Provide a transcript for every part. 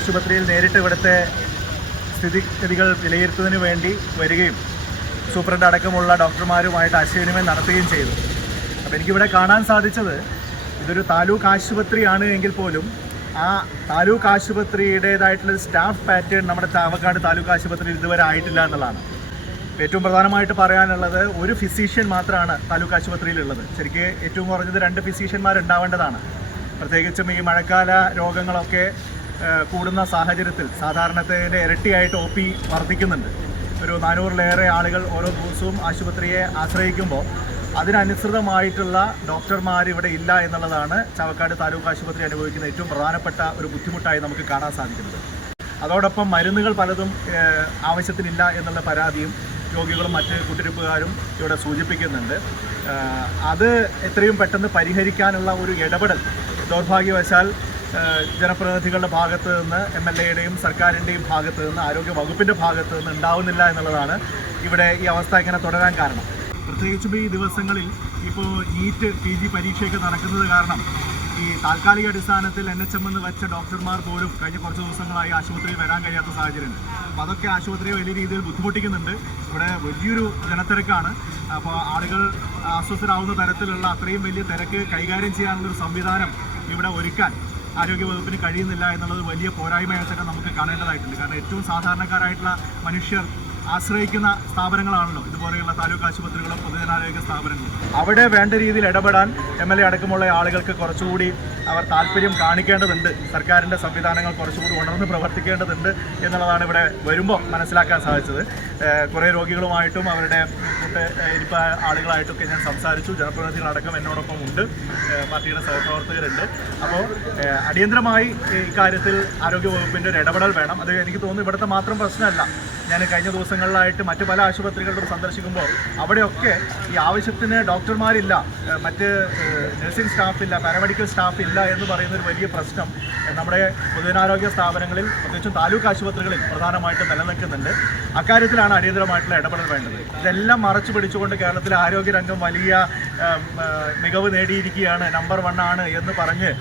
ആശുപത്രിയിൽ നേരിട്ട് ഇവിടുത്തെ സ്ഥിതിഗതികൾ വിലയിരുത്തുന്നതിന് വേണ്ടി വരികയും സൂപ്രണ്ട് അടക്കമുള്ള ഡോക്ടർമാരുമായിട്ട് ആശയവിനിമയം നടത്തുകയും ചെയ്തു. അപ്പോൾ എനിക്കിവിടെ കാണാൻ സാധിച്ചത് ഇതൊരു താലൂക്ക് ആശുപത്രിയാണ് എങ്കിൽ പോലും ആ താലൂക്ക് ആശുപത്രിയുടേതായിട്ടുള്ള സ്റ്റാഫ് പാറ്റേൺ നമ്മുടെ ചാവക്കാട് താലൂക്ക് ആശുപത്രിയിൽ ഇതുവരെ ആയിട്ടില്ല എന്നുള്ളതാണ്. ഏറ്റവും പ്രധാനമായിട്ട് പറയാനുള്ളത് ഒരു ഫിസീഷ്യൻ മാത്രമാണ് താലൂക്ക് ആശുപത്രിയിലുള്ളത്. ശരിക്കും ഏറ്റവും കുറഞ്ഞത് 2 ഫിസീഷ്യന്മാരുണ്ടാവേണ്ടതാണ്. പ്രത്യേകിച്ചും ഈ മഴക്കാല രോഗങ്ങളൊക്കെ കൂടുന്ന സാഹചര്യത്തിൽ സാധാരണത്തിൻ്റെ ഇരട്ടിയായിട്ട് OP വർദ്ധിക്കുന്നുണ്ട്. ഒരു 400-ലേറെ ആളുകൾ ഓരോ ദിവസവും ആശുപത്രിയെ ആശ്രയിക്കുമ്പോൾ അതിനനുസൃതമായിട്ടുള്ള ഡോക്ടർമാർ ഇവിടെ ഇല്ല എന്നുള്ളതാണ് ചാവക്കാട് താലൂക്ക് ആശുപത്രി അനുഭവിക്കുന്ന ഏറ്റവും പ്രധാനപ്പെട്ട ഒരു ബുദ്ധിമുട്ടായി നമുക്ക് കാണാൻ സാധിക്കുന്നത്. അതോടൊപ്പം മരുന്നുകൾ പലതും ആവശ്യത്തിനില്ല എന്നുള്ള പരാതിയും രോഗികളും മറ്റ് കുത്തിരിപ്പുകാരും ഇവിടെ സൂചിപ്പിക്കുന്നുണ്ട്. അത് എത്രയും പെട്ടെന്ന് പരിഹരിക്കാനുള്ള ഒരു ഇടപെടൽ ദൗർഭാഗ്യവശാൽ ജനപ്രതിനിധികളുടെ ഭാഗത്ത് നിന്ന് MLAയുടെയും സർക്കാരിൻ്റെയും ഭാഗത്ത് നിന്ന് ആരോഗ്യ വകുപ്പിൻ്റെ ഭാഗത്ത് നിന്ന് ഉണ്ടാവുന്നില്ല എന്നുള്ളതാണ് ഇവിടെ ഈ അവസ്ഥ ഇങ്ങനെ തുടരാൻ കാരണം. പ്രത്യേകിച്ചും ഈ ദിവസങ്ങളിൽ ഇപ്പോൾ നീറ്റ് PG പരീക്ഷയൊക്കെ നടക്കുന്നത് കാരണം ഈ താൽക്കാലിക അടിസ്ഥാനത്തിൽ NHM എന്ന് വെച്ച ഡോക്ടർമാർ പോലും കഴിഞ്ഞ കുറച്ച് ദിവസങ്ങളായി ആശുപത്രിയിൽ വരാൻ കഴിയാത്ത സാഹചര്യമുണ്ട്. അപ്പോൾ അതൊക്കെ ആശുപത്രിയെ വലിയ രീതിയിൽ ബുദ്ധിമുട്ടിക്കുന്നുണ്ട്. ഇവിടെ വലിയൊരു ജനത്തിരക്കാണ്. അപ്പോൾ ആളുകൾ അസ്വസ്ഥരാകുന്ന തരത്തിലുള്ള അത്രയും വലിയ തിരക്ക് കൈകാര്യം ചെയ്യാനുള്ളൊരു സംവിധാനം ഇവിടെ ഒരുക്കാൻ ആരോഗ്യവകുപ്പിന് കഴിയുന്നില്ല എന്നുള്ളത് വലിയ പോരായ്മയായിട്ടൊക്കെ നമുക്ക് കാണേണ്ടതായിട്ടുണ്ട്. കാരണം ഏറ്റവും സാധാരണക്കാരായിട്ടുള്ള മനുഷ്യർ ആശ്രയിക്കുന്ന സ്ഥാപനങ്ങളാണല്ലോ ഇതുപോലെയുള്ള താലൂക്ക് ആശുപത്രികളും പൊതുജനാരോഗ്യ സ്ഥാപനങ്ങളും. അവിടെ വേണ്ട രീതിയിൽ ഇടപെടാൻ MLA അടക്കമുള്ള ആളുകൾക്ക് കുറച്ചുകൂടി അവർ താല്പര്യം കാണിക്കേണ്ടതുണ്ട്. സർക്കാരിൻ്റെ സംവിധാനങ്ങൾ കുറച്ചുകൂടി ഉണർന്ന് പ്രവർത്തിക്കേണ്ടതുണ്ട് എന്നുള്ളതാണ് ഇവിടെ വരുമ്പോൾ മനസ്സിലാക്കാൻ സാധിച്ചത്. കുറേ രോഗികളുമായിട്ടും അവരുടെ ഇരിപ്പ ആളുകളായിട്ടൊക്കെ ഞാൻ സംസാരിച്ചു. ജനപ്രതിനിധികളടക്കം എന്നോടൊപ്പം ഉണ്ട്, പാർട്ടിയുടെ സഹപ്രവർത്തകരുണ്ട്. അപ്പോൾ അടിയന്തരമായി ഇക്കാര്യത്തിൽ ആരോഗ്യവകുപ്പിൻ്റെ ഒരു ഇടപെടൽ വേണം. അത് എനിക്ക് തോന്നുന്നു ഇവിടുത്തെ മാത്രം പ്രശ്നമല്ല. ഞാൻ കഴിഞ്ഞ ദിവസങ്ങളിലായിട്ട് മറ്റ് പല ആശുപത്രികളിലും സന്ദർശിക്കുമ്പോൾ അവിടെയൊക്കെ ഈ ആവശ്യത്തിന് ഡോക്ടർമാരില്ല, മറ്റ് നഴ്സിംഗ് സ്റ്റാഫില്ല, പാരാമെഡിക്കൽ സ്റ്റാഫ് ഇല്ല എന്ന് പറയുന്നൊരു വലിയ പ്രശ്നം നമ്മുടെ പൊതുജനാരോഗ്യ സ്ഥാപനങ്ങളിൽ പ്രത്യേകിച്ചും താലൂക്ക് ആശുപത്രികളിൽ പ്രധാനമായിട്ടും നിലനിൽക്കുന്നുണ്ട്. അക്കാര്യത്തിലാണ് അടിയന്തരമായിട്ടുള്ള ഇടപെടൽ വേണ്ടത്. ഇതെല്ലാം മറച്ചു പിടിച്ചുകൊണ്ട് കേരളത്തിലെ ആരോഗ്യരംഗം വലിയ മികവ് നേടിയിരിക്കുകയാണ്, നമ്പർ 1 ആണ് എന്ന് പറഞ്ഞ്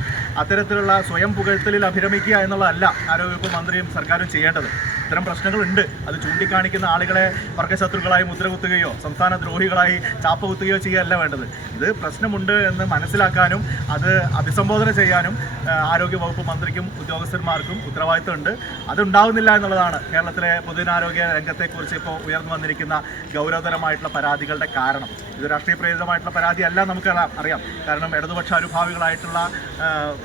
അത്തരത്തിലുള്ള സ്വയം പുകഴ്ത്തലിൽ അഭിരമിക്കുക എന്നുള്ളതല്ല ആരോഗ്യവകുപ്പ് മന്ത്രിയും സർക്കാരും ചെയ്യേണ്ടത്. ഇത്തരം പ്രശ്നങ്ങളുണ്ട്. അത് ചൂണ്ടിക്കാണിക്കുന്ന ആളുകളെ വർഗശത്രുക്കളായി മുദ്രകുത്തുകയോ സംസ്ഥാന ദ്രോഹികളായി ചാപ്പ കുത്തുകയോ ചെയ്യുകയല്ല വേണ്ടത്. ഇത് പ്രശ്നമുണ്ട് എന്ന് മനസ്സിലാക്കാനും അത് അഭിസംബോധന ചെയ്യാനും ആരോഗ്യവകുപ്പ് മന്ത്രിക്കും ഉദ്യോഗസ്ഥന്മാർക്കും ഉത്തരവാദിത്തമുണ്ട്. അതുണ്ടാവുന്നില്ല എന്നുള്ളതാണ് കേരളത്തിലെ പൊതുജനാരോഗ്യ രംഗത്തെക്കുറിച്ച് ഇപ്പോൾ ഉയർന്നു വന്നിരിക്കുന്ന ഗൗരവതരമായിട്ടുള്ള പരാതികളുടെ കാരണം. ഇത് രാഷ്ട്രീയ പ്രേരിതമായിട്ടുള്ള പരാതിയല്ല, നമുക്ക് അറിയാം. കാരണം ഇടതുപക്ഷ അനുഭാവികളായിട്ടുള്ള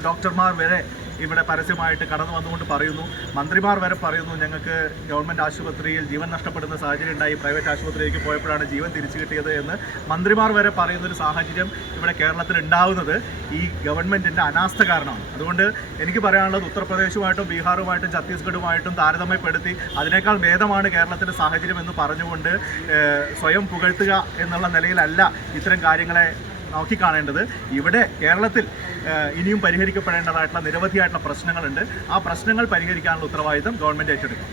ഡോക്ടർമാർ വരെ ഇവിടെ പരസ്യമായിട്ട് കടന്നു വന്നുകൊണ്ട് പറയുന്നു, മന്ത്രിമാർ വരെ പറയുന്നു, ഞങ്ങൾക്ക് ഗവൺമെൻറ് ആശുപത്രിയിൽ ജീവൻ നഷ്ടപ്പെടുന്ന സാഹചര്യം ഉണ്ടായി, പ്രൈവറ്റ് ആശുപത്രിയിലേക്ക് പോയപ്പോഴാണ് ജീവൻ തിരിച്ചു കിട്ടിയത് എന്ന് മന്ത്രിമാർ വരെ പറയുന്നൊരു സാഹചര്യം ഇവിടെ കേരളത്തിൽ ഉണ്ടാവുന്നത് ഈ ഗവൺമെൻറ്റിൻ്റെ അനാസ്ഥ കാരണമാണ്. അതുകൊണ്ട് എനിക്ക് പറയാനുള്ളത് ഉത്തർപ്രദേശുമായിട്ടും ബീഹാറുമായിട്ടും ഛത്തീസ്ഗഡുമായിട്ടും താരതമ്യപ്പെടുത്തി അതിനേക്കാൾ ഭേദമാണ് കേരളത്തിൻ്റെ സാഹചര്യം എന്ന് പറഞ്ഞുകൊണ്ട് സ്വയം പുകഴ്ത്തുക എന്നുള്ള നിലയിലല്ല ഇത്തരം കാര്യങ്ങളെ നോക്കിക്കാണേണ്ടത്. ഇവിടെ കേരളത്തിൽ ഇനിയും പരിഹരിക്കപ്പെടേണ്ടതായിട്ടുള്ള നിരവധിയായിട്ടുള്ള പ്രശ്നങ്ങളുണ്ട്. ആ പ്രശ്നങ്ങൾ പരിഹരിക്കാനുള്ള ഉത്തരവാദിത്തം ഗവൺമെന്റ് ഏറ്റെടുക്കും.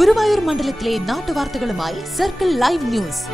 ഗുരുവായൂർ മണ്ഡലത്തിലെ നാട്ടുവാർത്തകളുമായി സർക്കിൾ ലൈവ് ന്യൂസ്.